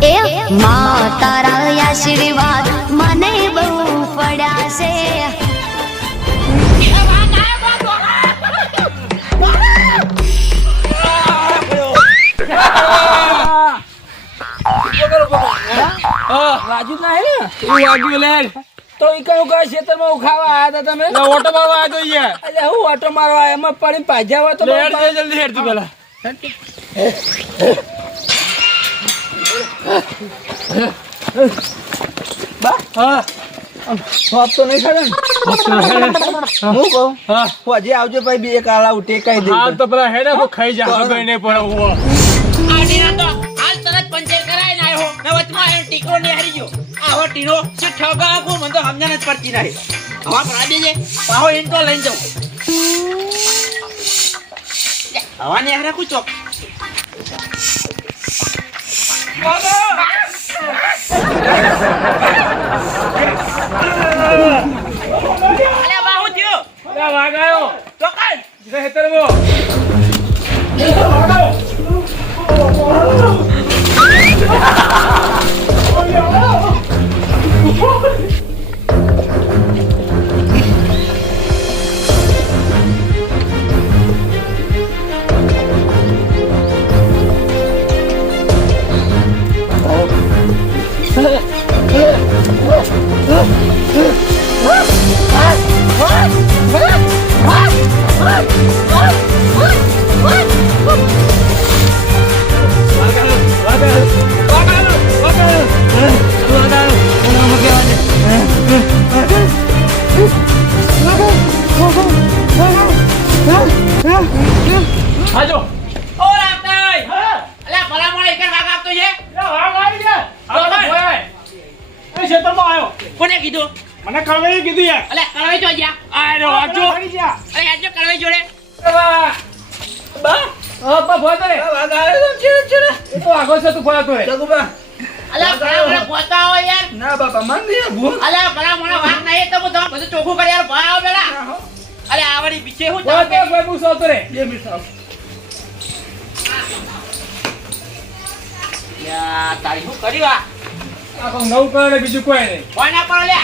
એ માં તારા આશીર્વાદ મને બહુ પડ્યા છે. રાજુ ના હે ને રાજુ લે તો ઈ કયું કઈ ખેતરમાં ઉખાવા આયા હતા તમે ઓટો મારવા આવ્યો તો યાર. અરે હું ઓટો મારવા આયા, એમાં પડી ભાજ્યા હોય તો જલ્દી હેડ તું પેલા. બા હા સ્વાદ તો નહીં ખરે ને હું કહું હા હજી આવજો ભાઈ બે કાળા ઉઠે કઈ દે હાલ તો પેલા હેડ ખાઈ જા હવે નહીં પડે આડીના તો હાલ તરત પંચર કરાઈને આવ્યો ને વચમાં એ ટીકરો ને હારી ગયો આવો ટીનો છે ઠગા કો મને તો સમજણ જ પડતી નહીં હવા પડા દેજે પાહો ઇન તો લઈને જાઉં હવા ને હારે કુછ ચોક અલે બાહુ થયો અરે વાગાયો ચોકન ખેતરમો હાજો ઓ રાતાઈ અલે ભલા મોણે એક વાગ આપતો છે વાગ આવી ગયા આ તો ભોય એ ખેતરમાં આવ્યો કોને કીધું મને કળવાઈ કીધું યાર અલે કળવાઈ જો ગયા આ રે વાજો અલે આજો કળવાઈ જોડે બા બા ભોય તો વાગાયો તો ચીડે એ તો આગો છે તું ભોય તો જગુબા અલે ભલા મોણે પોતા હો યાર ના બાપા મન નહીં ભૂલ અલે ભલા મોણે વાગ નહીં તો હું તો બધું ચોખ્ખું કરી યાર ભાઈ આવ બેડા અલે આવડી પીછે હું ભોય તો કોઈ પૂછો તો રે બે મિનિટ આવ યા તારી શું કર્યું આ તો નવું કરે બીજું કોઈ નહીં કોઈ ના પડો લે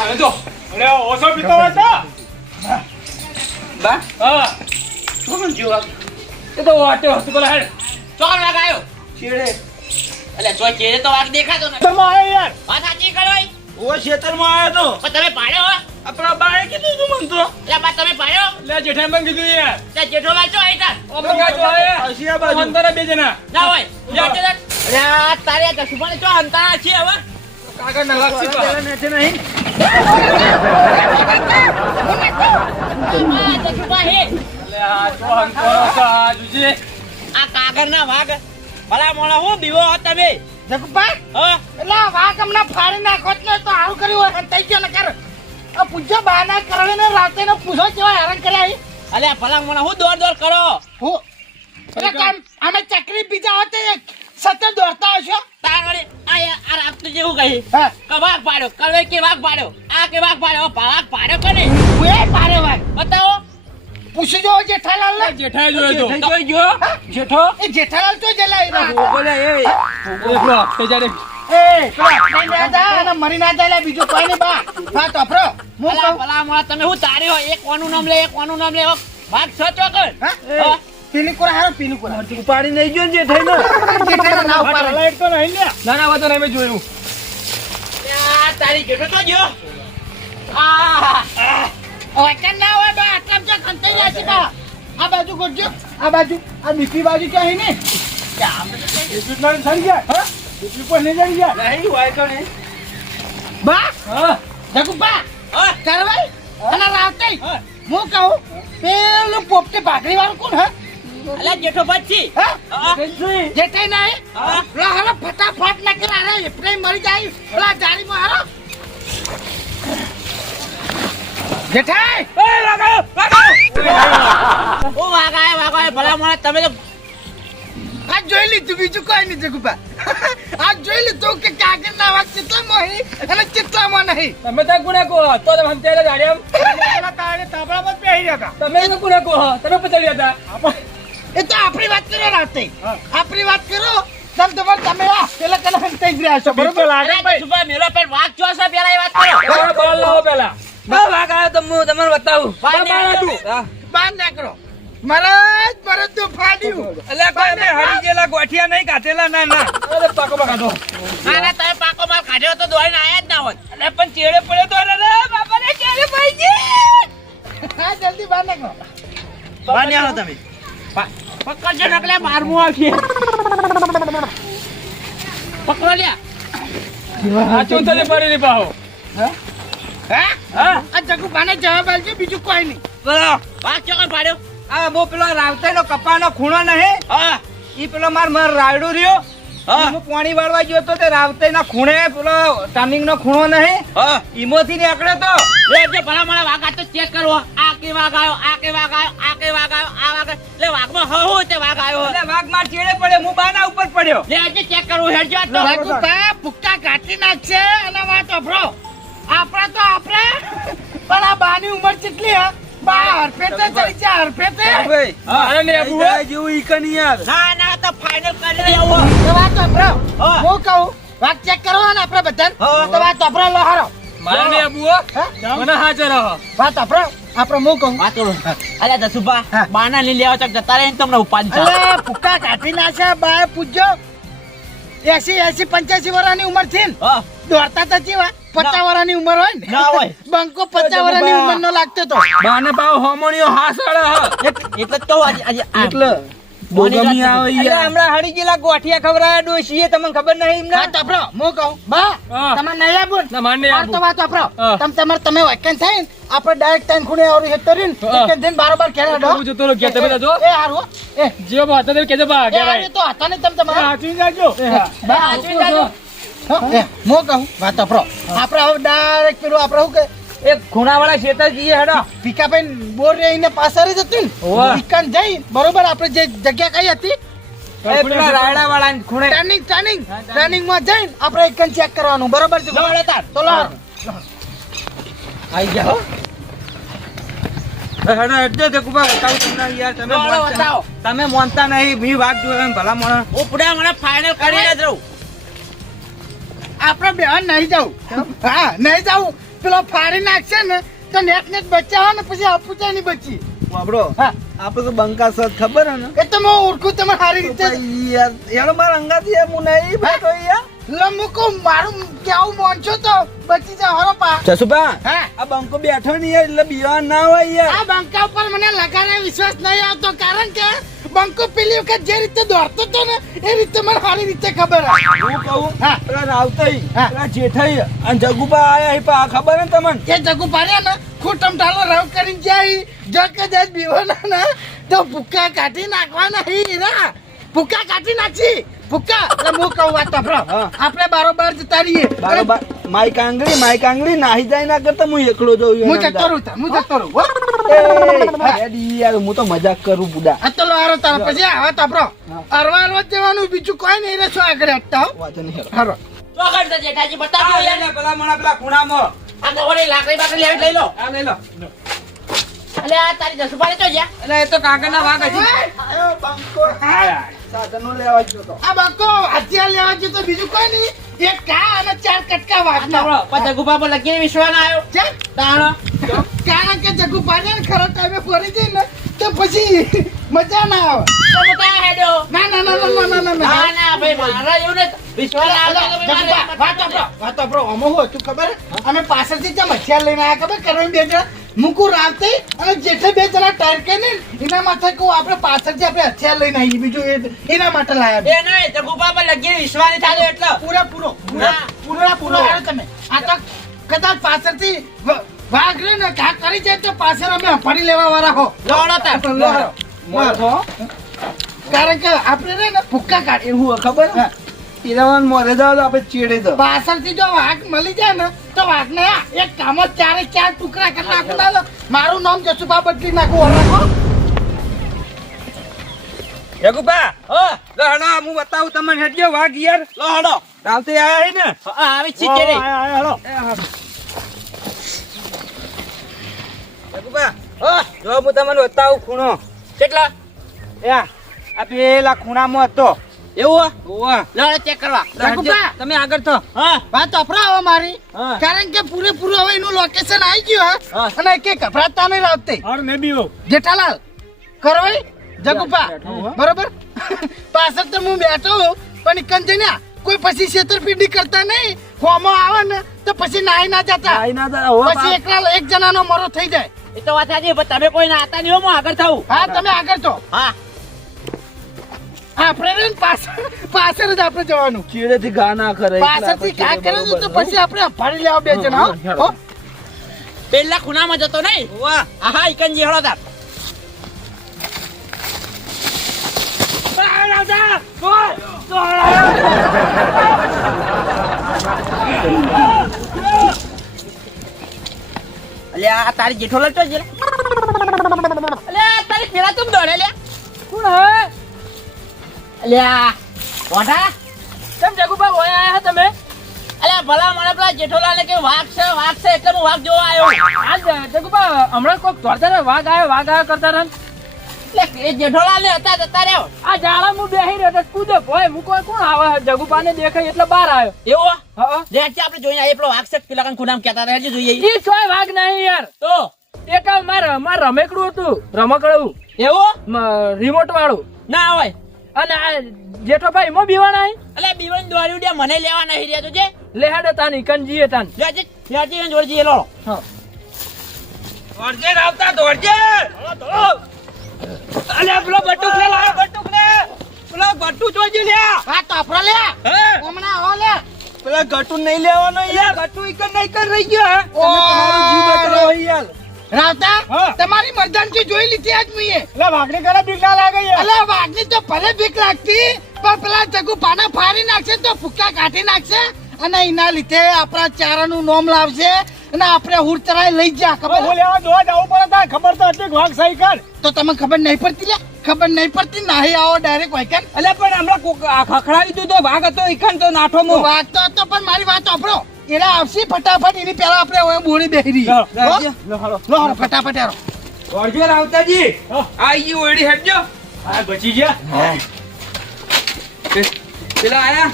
અરે જો અરે ઓછો પીતો હોય તો બા હા શું જોવા એ તો વાટે હતું પેલા હેડ ચોકન વાગ આવ્યો ચીડે અલે જો ચેરે તો વાગ દેખાતો ને ખેતરમાં આવ્યો યાર વાત સાચી કળવાઈ ઓ ખેતરમાં આવ્યો તો પણ તમે પાડ્યો હો આપણા બાએ કીધું તું મન તો એટલે બા તમે પાડ્યો લે જેઠાઈ બંધ કીધું યાર તે જેઠો લાલ ચો આઈતા ઓ બંગા જો આયા હસી આ બાજુ અંદર બે જણા ના હોય જાતે અરે આ તારે આ દસુભાને ચો અંતાણા છે હવે કાકા ના લાગતી તો પેલા નેઠે નહીં દસુભા હે લે આ તો અંતરો સા જુજે આ કાગરના વાઘ ભલા મોણા હું બીવો હો તમે જગુભા હા એટલે વાઘ અમને ફાડી નાખો એટલે તો સારું કર્યું હોય થઈ ગયો ને કર પૂછો બાના કરવે ને રાતે ને પૂછો કેવા હેરાન કર્યા અલે ભલા મોણા હું દોડ દોડ કરો હું એટલે કામ અમે ચકરી બીજા હોતે સતત દોડતા હશો તારે આ આપતું જેવું કહી હા કે વાઘ પાડ્યો કલવે કે વાઘ પાડ્યો આ કે વાઘ પાડ્યો વાઘ પાડ્યો કોને હું એ પારે વાઘ બતાવો પૂછી જો જેઠાલાલ ને જેઠાઈ જોયો તો જોઈ ગયો જેઠો એ જેઠાલાલ તો જલાઈ બોલે એ એકલો તે જારે એ પેલા ના જા મરી ના જાય બીજું કોઈ નહીં બા હા તો ફરો હું ભલા કહું ભલા મોણા તમે હું તારી હોય એક કોનું નામ લે એક કોનું નામ લે વાઘ છો ચોકન હા હા પીલી કોરા હારો પીલી કોરા ઉપાડી નહીં ગયો ને જેઠાઈ નો જેઠાલાલ ના ઉપર લાઈટ તો નહીં લે ના ના વાતો નહીં મેં જોયું આ તારી જેઠો તો જો આ વચન ના હોય બા આટલા જ ખંતાઈ જાય છે બા આ બાજુ ગોજો આ બાજુ આ બીપી બાજુ ક્યાં હે ને બીજું ના થઈ ગયા હા બીજું કોઈ નહીં જઈ ગયા નહીં હોય તો નહીં બા હા જગુબા હા કરવાઈ અને રાતે હા. હું કહું પેલું પોપટી ભાખરી વાળું કોણ હે અલે જેઠો બચ્ચી હા હા જેઠાઈ નહીં હા પેલા હાલો ફટાફટ ના કરે અરે એપરે મરી જાય પેલા જારીમાં હાલો જેઠાઈ ઓ વાગાય ભલા મોણા તમે તો આ જોઈ લીધું બીજું કોઈ નહીં જગુબા આ જોઈ લીધું કે કાગળ ના વાત ચિત્તમાં હે અને ચિત્તમાં નહીં તમે તો કોને કહો તો તમે સમજાય ગાડીમ પેલા તારે તાબડા પર બેહી રહ્યા તમે તો કોને કહો તમે પચડ્યા હતા એ તો આપણી વાત કરો રાતે આપણી વાત કરો તમે તમારે તમે આ રહ્યા છો બરોબર લાગે અરે જસુભા મેલો પેટ વાઘ જો છે પેલા એ વાત કરો બોલ લાવો પેલા વાઘ આવ્યો તો હું તમને બતાવું બહાર નીકળો. બહાર નીકળો મરદ મરદ તો ફાડ્યું અલ્યા કોઈ અમે હરી ગયેલા ગોઠિયા નહીં કાઢેલા ના અરે પાકો કાઢો અરે તમે પાકો માલ કાઢ્યો તો દોડીને આયા જ ના હોત અલ્યા પણ ચેડે પડ્યો તો અરે બાપા ને ચેડે પડી ગઈ હા જલ્દી બહાર નીકળો બહાર નીકળો તમે પકડજો નકલે મારમું આવશે પકડો લ્યા આ ચોથલે પડી રી પાહો હા હા આ જગુભાને જવાબ આલજો બીજું કોઈ નહીં બોલો વાઘ ચોકન પાડ્યો આ મો પેલો રાવતેનો કપાનો ખૂણો નહીં હા ઈ પેલો માર રાયડો રહ્યો હું પાણી વાળવા ગયો તો તે રાવતેના ખૂણે પેલો ટામિંગનો ખૂણો નહીં હા ઈમોથી નીકળ્યો તો લે જે ભલા મારા વાઘ આ તો ચેક કરો આ કે વાઘ આવ્યો આ કે વાઘ આવ્યો આ કે વાઘ આવ્યો આ વાઘ આવ્યો. લે વાઘમાં હો તે વાઘ આવ્યો એટલે વાઘ માર ચેડે પડ્યો હું બાના ઉપર પડ્યો લે આજે ચેક કરવું હેડજો આ તો જગુભા ભૂક્કા કાઢી નાખશે અને વાત અભરો આપણા તો આપણે પણ આ બાની ઉંમર કેટલી હે બા હરફેતે ચડી છે હરફેતે અરે ને અબુ જેવું ઈ કની યાર ના ના તો ફાઇનલ કરી આવો તો વાત અભરો હા. હું કહું વાત ચેક કરો ને આપણે બધા હા. તો વાત અભરો લો હારો મારે ને અબુ મને હાજર રહો વાત અભરો આપણે હું કહું વાત કરો અલ્યા જસુભા હા. બાના લઈ લેવા તો જતા રહે ને તમને ઉપાડી છે અલે ભૂક્કા કાઢી નાખશે બાએ પૂછજો 80 85 વર્ષની ઉંમર થી ને હા દોડતા તો જેવા 50 વર્ષની ઉંમર હોય ને ના હોય. બંકો 50 વર્ષની ઉંમરનો લાગતો તો બાને પાવ હોમોણીઓ હાસળ હ એટલે તો આજે એટલે બોગમી આવે યાર હમણાં હરી ગયેલા ગોઠિયા ખવરાયા ડોશીએ તમને ખબર નહીં એમને વાત અભરો હું કહું બા હા. તમે નહીં આવું ના માને આ તો વાત અભરો હા. તમે વાક્યાન થાય ને આપણે ડાયરેક્ટ ટાઈમ ખૂણે આવરી હેતરીન હા. એક દિન બારોબાર ખેડા ડો હું જતો રહો કે તમે જો એ હારું એ જીઓ બાત તે કેજો બા એ કે હારું તો હતા ને તમારા હાચવી જાજો બા હાચવી જાજો. એ હું કહું વાત અભરો આપણે હવે ડાયરેક્ટ પેલું આપણે શું કે એક ખૂણાવાળા ખેતર જઈએ હેડો ભીખાભાઈ બોર રહીને પાછળ જ હતું હોવે. ને ઈકન જઈ બરોબર આપણે જે જગ્યા કઈ હતી એ પેલા રાયડા વાળા ખૂણે ટર્નિંગ માં જઈને આપણે ઈકન ચેક કરવાનું બરોબર છે લો લેતા તો લો આઈ ગયા હો હેડો હેડો તે કુબા બતાવું તમને યાર તમે બોલો, મોનતા- બતાવો. તમે મોનતા નહીં મી વાગ જોયો એમ ભલા મોણા ઉપડા મને ફાઇનલ કરીને જ રહું આપણે બેહન નહીં જવું હા નહીં જવું પેલો ફાડી નાખશે ને તો નેટ બચાવો ને પછી આપુચા નહીં બચી બાબડો હા આપણે તો બંકા સત ખબર હે ને એ તો હું ઓળખું તમે સારી રીતે યાર યાર મારા અંગાથી યાર હું નહીં બેઠો યાર લમુકો મારું કેવું મોનજો તો બચી જાવ હરો પા જસુભા હા આ બંકો બેઠો નહીં યાર એટલે બીવા ના હોય યાર આ બંકા ઉપર મને લગાડે વિશ્વાસ નહીં આવતો કારણ કે બંકો પેલી વખત જે રીતે દોડતો હતો ને એ રીતે મને સારી રીતે ખબર હે હું કહું હા. પેલા રાવતાઈ હા. પેલા જેઠાઈ અને જગુબા આયા હી પા ખબર હે ને તમને એ જગુ પાડ્યા ને ખૂટમ ઢાલો રવ કરીને જાય જો કે જાય બીવાના ને તો ભૂક્કા કાઢી નાખવાના હીરા ભૂક્કા કાઢી નાખી ભૂક્કા એટલે હું કહું વાત સાંભળો. હા. આપણે બારોબાર જતા રહીએ બારોબાર માઈ કાંગડી નાહી જાય ના કરતા હું એકલો જઉં હું જતો રહું હું જતો રહું હો. યાર હું તો મજાક કરું બુડા આ તો લો હારો તારો પછી આવા તાપરો અરવા અરવા જ જવાનું બીજું કોઈ નહીં રે શું આગળ હટતા હો વાંચો નહીં હેરો. હારો ચોકડ છે જેઠાજી બતાવો યાર આ પેલા મોણા પેલા ખૂણામાં આ ગોળી લાકડી બાકડી લેવી લઈ લો આ લઈ લો અલે આ તારી જસુભાને તો જ્યાં એટલે એ તો કાકાના વાઘ હજી આયો બંકો હા. સાધનો લેવા ગયો તો આ બંકો હથિયાર લેવા જતો તો બીજું કોઈ નહીં એક કા અને 4 કટકા વાગના પછી ગુફા પર લગીને વિશ્વાસ ના આવ્યો ચાલ તાણો કારણ કે જગુ પાડે ને ખરો ટાઈમે ફરી જાય ને તો પછી મજા ના આવે તો બતા હેડો ના ના ના ના ના ના ના ના ના ભાઈ મારા એવું ને વિશ્વાસ ના આવ્યો તો ભાઈ મારે વાત આપડો અમો હોય તું ખબર હે? અમે પાછળથી ચમ હથિયાર લઈને આયા ખબર કરવા બે જણા મુકુ રાવતે અને જેઠે બે જણા ટાયર કે ને એના માટે કહું આપણે પાછળથી આપણે હથિયાર લઈને આવી બીજું એના માટે લાયા એ નહીં તો ગુફા પર લગીને વિશ્વાસ નહીં થતો એટલે પૂરેપૂરો ના. પૂરેપૂરો હાલો તમે આ તો કદાચ પાછળથી વાઘ રે ને ઘા કરી જાય તો પાછળ અમે ફરી લેવા વાળા હો લોડો તાર લો. કારણ કે આપણે રે ને ભૂક્કા કાઢી એવું ખબર હા. ઈરાવન મોરે જાવ તો આપણે ચીડે તો પાછળથી જો વાઘ મળી જાય ને તો વાઘને એક કામ જ 4 ટુકડા કરી નાખું ના મારું નામ જસુભા બદલી નાખું હરાકો જગુબા હો લો હેડો હું બતાવું તમને હેડજો વાઘ યાર લો હેડો રાવતે આયા હે ને આવી ચીકે રે હેલો જગુબા હો જો હું તમને બતાવું ખૂણો કેટલા આ પેલા ખૂણામાં હતો એવું ઓવા લડે ચેક કરવા જગુભા, તમે આગળ થો. હા વાત અફરાવો મારી હા. કારણ કે પૂરેપૂરું હવે એનું લોકેશન આવી ગયું હા. અને કે ગભરાતા નહીં રાવતે और मैं भी हूँ જેઠાલાલ કરવાય જગુભા બેઠો હું, હા. બરોબર પાછળ તો હું બેઠો હું પણ કંજન્યા કોઈ પછી છેતરપિંડી કરતા નહીં હોમો આવે ને તો પછી નાઈ ના જતા આઈ ના તા, ઓવા પછી એકલા એક જણાનો મરો થઈ જાય એ તો વાત સાચી પણ તમે કોઈ ના હતા નહીં હો, હું આગળ થાઉં હા તમે આગળ તો હા આપણે રે ને પાછળ જ આપણે જવાનું ચીડેથી ઘા ના કરે. પાછળથી ઘા કરે ને તો પછી આપણે ફાડી લેવા બે જણા હો. હો પેલા ખૂણામાં જતો નહીં ઓવા હા ઇકનજી હેળો તાર અલ્યા તારી જેઠો લટો છે અલ્યા તારી પેલા તું દોડે લે કોણ હે અલ્યા વાડા કેમ જગુભા ઓય આયા તમે? અલ્યા ભલા મને પેલા જેઠોલાલે કે વાઘ છે એટલે હું વાઘ જોવા આવ્યો આ જગુભા હમણાં કોક દોડતા રહે, વાઘ આવ્યો કરતા રહે. એટલે એ જેઠોલાલે હતા જતા રહ્યો આ જાળામાં બેહી રહ્યો તો કૂદે ભોય મૂકો કોણ આવે? જગુભાને દેખાય એટલે બહાર આવ્યો. એવો હા જે આપણે જોઈને આવીએ પેલો વાઘ છે પેલા કણ ખૂણામાં કહેતા હતા હજી જોઈએ ઈ કોઈ વાઘ નહીં યાર. તો એક આ માર રમેકડું હતું, રમકડું એવો રિમોટ વાળું. ના હોય અને આ જેઠોભાઈ એમાં બીવાના આઈ એટલે બીવન દોડ્યું દે મને લેવા નહીં રહ્યા તું જે લેહાડે તાની કંજીએ તાન. લેજે જોડજી લો હા. દોડજે રાવતા દોડજે અલ્યા પેલો બટુક લે લાવ બટુક ને પેલો બટુ જોજી લે હા તો આપણે લે હે હમણાં આવો લે પેલા ગટુ નહીં લેવાનો યાર. ગટુ ઈકન નહીં કર રહી ગયો હે. ઓ. તમે તમારો જીવ બચાવો યાર. રાવતા હા. તમારી મરદાનગી જોઈ લીધી આજ મેં એટલે ભાગને કરે બીક ના લાગે યાર અલે વાઘની તો ભલે બીક લાગતી પણ પેલા જગુ પાના ફાડી નાખશે તો ફૂક્કા કાઢી નાખશે અને એના લીધે આપણા ચારાનું નોમ લાવશે અને આપણે હુર ચરાઈ લઈ જા હું ખબર લેવા જોવા જવું પડે તાર ખબર તો હતી કે વાઘ સહી કર તો તમને ખબર નહીં પડતી લે ખબર નહીં પડતી નાહી આવો ડાયરેક્ટ વાયકન અલ્યા પણ હમણાં કોક આ ખખડાવી દીધો ભાગ હતો ઈકન તો નાઠો મો. વાગતો હતો પણ મારી વાત સાંભળો એના આવશે ફટાફટ એની પહેલા આપણે હવે બોરી બેહી રહી ચાલો, રાખજો. લો હાલો. લો હાલો, ફટાફટ યારો દોડજો રાવતાજી. હા. આઈ ગઈ ઓયડી હેડજો. હા બચી ગયા પેલા આયા.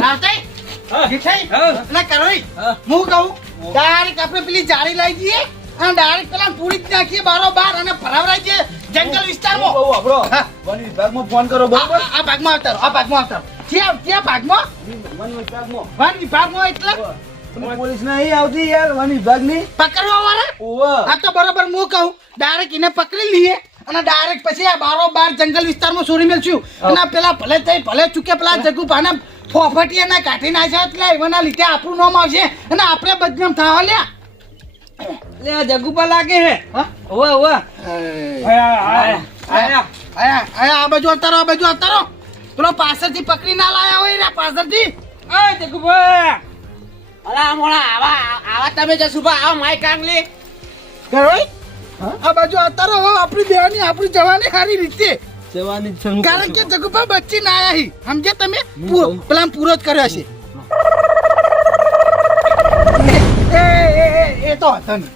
રાવતાઈ હા. જીઠાઈ હા. એટલે કરોઈ હા. હું કહું ડાયરેક્ટ આપણે પેલી જાળી લાવી દઈએ અને ડાયરેક્ટ પેલા પૂરી જ નાખીએ બારોબાર અને ભરાવરાઈ જઈએ જંગલ વિસ્તારમાં બહુ આપણો હા. વન વિભાગમાં ફોન કરો બરોબર. આ ભાગમાં આવતા રહો, આ ભાગમાં આવતા રહો. ક્યાં ભાગમાં વન વિભાગમાં. વન વિભાગમાં એટલે પોલીસ નહીં આવતી યાર વન વિભાગની. પકડવા વાળા ઓવા. આ તો બરોબર હું કહું ડાયરેક્ટ એને પકડી લઈએ અને ડાયરેક્ટ પછી આ બારોબાર જંગલ વિસ્તારમાં સોરી મેલશું અને આ પેલા ભલે થઈ ભલે ચૂકે પેલા જગુ પાને ફોફટીએ ના કાઢી નાખ્યા એટલે એના લીધે આપણું નામ આવશે અને આપણે બદનામ થવા લ્યા લે જગુપા લાગે હે. હા? ઓવા ઓવા. આયા આયા. આયા આ બાજુ આવતા રહો, આ બાજુ આવતા રહો. પેલો પાછળથી પકડી ના લાયા હોય રે પાછળથી આ જગુપા. અલા મોણા આવા તમે જસુભા આવા માય કાંગલી કરોઈ આ બાજુ આવતા રહો આપણી દેવાની આપણી જવાની સારી રીતે જવાની જ છે. કારણ કે જગુપા બચ્ચી ના આયા હી સમજે તમે પેલા પૂરો જ કર્યો છે એ તો હતો નહીં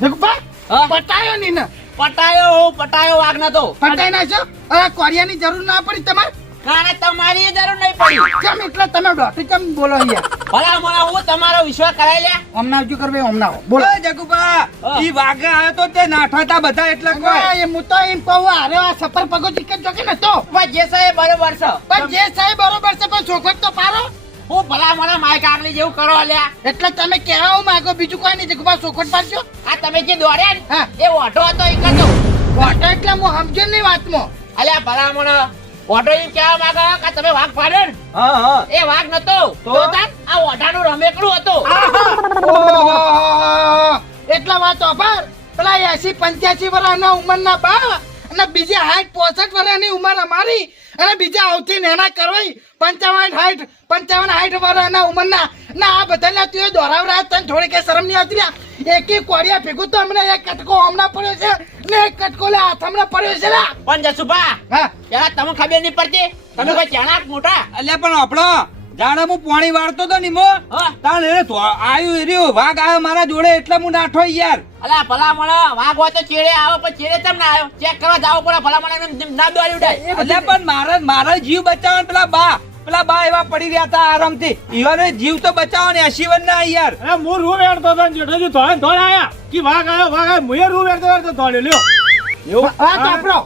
જગુપા હા? પટાયો નહીં ને પટાયો વાઘ નતો પટાઈ નાખ્યો હવે કોરિયાની જરૂર ના પડી તમારે કાને તમારી જરૂર નહીં પડી કેમ એટલે તમે ડોટી કેમ બોલો અહીંયા ભલા મોણા હું તમારો વિશ્વાસ કરાઈ લે હમણાં આવજો કરવે હમણાં આવો. બોલો ઓય જગુપા. ઈ વાઘે આયો તો તે નાઠાતા બધા એટલે કોઈ. હવે હું તો એમ કહું અરે આ સફર પગો ચિકન ચોકે નતો પણ જે સાહેબ બરોબર છે પણ જે સાહેબ બરોબર છે પણ ચોખટ તો પારો હું ભલા મોણા માય કાંગલી જેવું કરો લ્યા એટલે તમે કહેવા માંગો બીજું કોઈ નહીં જગુબા ચોખટ પાડજો આ તમે જે દોડ્યા ને હા. એ ઓઢો હતો એ કરતો વાટો એટલે હું સમજો નહીં વાતમાં અલ્યા ભલા મોણા ઓઢો એમ કહેવા માંગો કે તમે વાઘ પાડ્યો ને હા હા. એ વાઘ નતો તો તાન આ ઓઢાનું રમેકડું હતું ઓહો! એટલા વાતો પર પેલા 80-85 વર્ષના ઉંમરના બા અને બીજી 60-65 વર્ષની ઉંમર અમારી અને બીજા આવતી નેના કરવાઈ 55-60 વર્ષના ઉંમરના ના આ બધાના તું દોરાવરા તને થોડી કઈ શરમ નહીં આવતી લ્યા? એકી કોરિયા ભેગું તો હમણાં એક કટકો હમણાં પડ્યો છે ને એક કટકો લે હાથ હમણાં પડ્યો છે લ્યા. પણ જસુભા હા પેલા તમને ખબર નહીં પડતી તમે કોઈ ચાણાક મોટા અલ્યા પણ આપણો જાણે હું પાણી વાળતો તો નિમો હા. તાણ એને આયુ એર્યો વાઘ આવ્યો મારા જોડે એટલે હું નાઠો યાર. અલા ભલા મને વાઘ હોય તો ચેડે આવે પણ ચેડે કેમ ના આવ્યો ચેક કરવા જાવ પડે ભલા મને ના દોડી ઉડાય એટલે પણ મારા જીવ બચાવવાનો પેલા બા એવા પડી રહ્યા હતા આરામથી ઈવાનો જીવ તો બચાવો ને 80 વર્ષના યાર. અરે હું રૂ વેડતો હતો ને જેઠાજી ધોળ આયા કે વાઘ આવ્યો મુએ રૂ વેડતો ધોળ્યો લ્યો એવું હા ચાપરો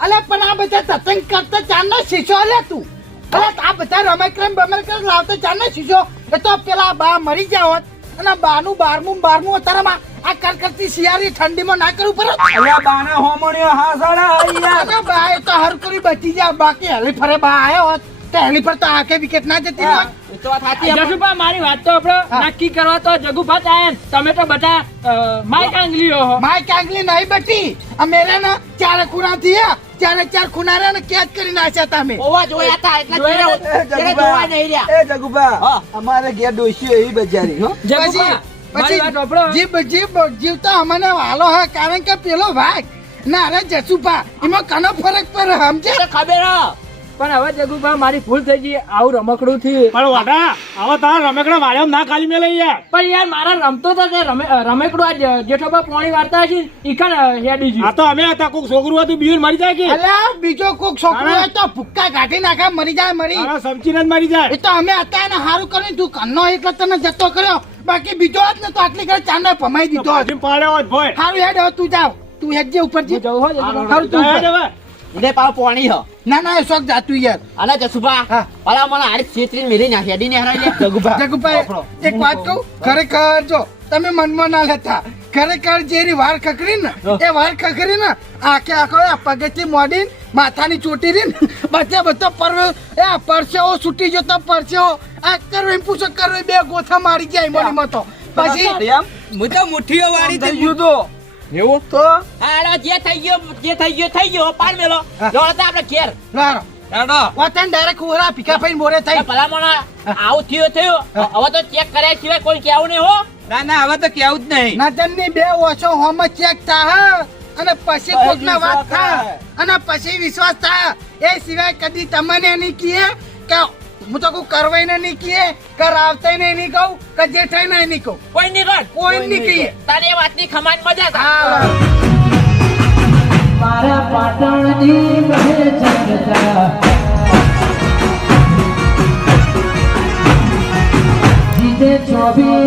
અલે પણ આ બધા સત્સંગ કરતા ચાંદનો શીશો લે તું અલે આ બધા રમકરમ બમકરમ લાવતા ચાંદનો શીશો એ તો પેલા બા મરી જાવત અને બાનું 12મું અત્યારમાં આ કરકરતી શિયાળી ઠંડીમાં ના કરવું પડે અલ્યા બાના હોમણીઓ હા સાડા યાર. અને બા એ તો હર કરી બચી જાય બાકી હેલી ફરે બા આયો હોત તો હેલી પર તો આખે વિકેટ ના જતી હોત એ તો વાત સાચી જગુભા મારી વાત તો આપણે હા. નક્કી કરવા તો જગુભા આયા તમે તો બધા માઈક આંગલીઓ હો માય કાંગલી નહીં બટી આ મેરે ના ચાર ખૂણા થયા ચાર ખૂણા રહ્યા ને કેદ કરી નાખ્યા તમે ઓવા જોયા હતા એટલે ચેડે જોવા નહીં રહ્યા એ જગુભા અમારે ઘેર ડોશીઓ એવી બજારી હો. જગુભા મારી વાત સાંભળો. જીવ તો અમને વાલો હા કારણ કે પેલો ભાગ ના અરે જસુભા એમાં કનો ફરક પડે સમજે તો ખબર હ પણ હવે જગુભા મારી ભૂલ થઈ ગઈ આવું રમકડું થી પણ વાડા હવે તારા રમેકડા વાળ્યો ના ખાલી મેલે યાર પણ યાર મારા રમતો તો તે રમેકડું આ જેઠોબા પોણી વાર્તા છે ઈકન હેડી આ ગયું તો અમે હતા કોક છોકરું હતું બીજું મરી જાય કે અલ્યા બીજો કોક છોકરો હોય તો ભૂક્કા કાઢી નાખે મરી જાય મરી તારા સમચીને જ મરી જાય એ તો અમે હતા એને સારું કર્યું તું કન્નો એટલે તને જતો કર્યો બાકી બીજો જ ને તો આટલી ઘડી ચાંદો પમાઈ દીધો પછી પાડ્યો હોત ભોય સારું હેડ હવે તું જાવ તું હેડ જે ઉપર જી જવું હોય જગુભા. સારું તું હેડ ઉપર. હવે. એને પાવ પોણી હ ના ના એ શોખ જાતું યાર અલા જસુભા હા. ભલા મને હારી છેતરીને મેલી નાખી અડીને હરાઈ લે જગુભાઈ એક વાત કહું ખરેખર જો તમે મનમાં ના લેતા ખરેખર જે વાર ખખરી ને એ વાર ખખરી ને આખો આ પગેથી મોડી માથાની ચોટી રહી ને બધો પરસેવો છૂટી ગયો તો પરસેવો આ કરો એમ પૂછો કરો બે ગોથા મારી ગયા મોડીમાં તો પછી એમ હું તો મુઠ્ઠીઓ વાળી થઈ ગયું તો એવું તો હાલો જે થઈ ગયો પાર મેલો જો હતા આપણે ઘેર લારો હેડો. વતન ડાયરેક્ટ ઓરા ભીખા ભાઈ મોરે થઈ ભલા મને આવું થયું હવે તો ચેક કર્યા સિવાય કોઈ કેવું નહીં હો ના હવે તો કેવું જ નહીં. નજરની બે ઓછો હોમ ચેક થા અને પછી કોકના વાત થા અને પછી વિશ્વાસ થા એ સિવાય કદી તમને નહીં કીએ કે હું તો કોઈ કરવાઈને નહીં કીએ કે રાવતાઈને નહીં કહું કે જેઠાઈને નહીં કહું કોઈ નહીં કર કોઈ નહીં કહીએ તારી એ વાતની ખમાન મજા હતા હા મારા પાટણની બહે જગતા જીતે 24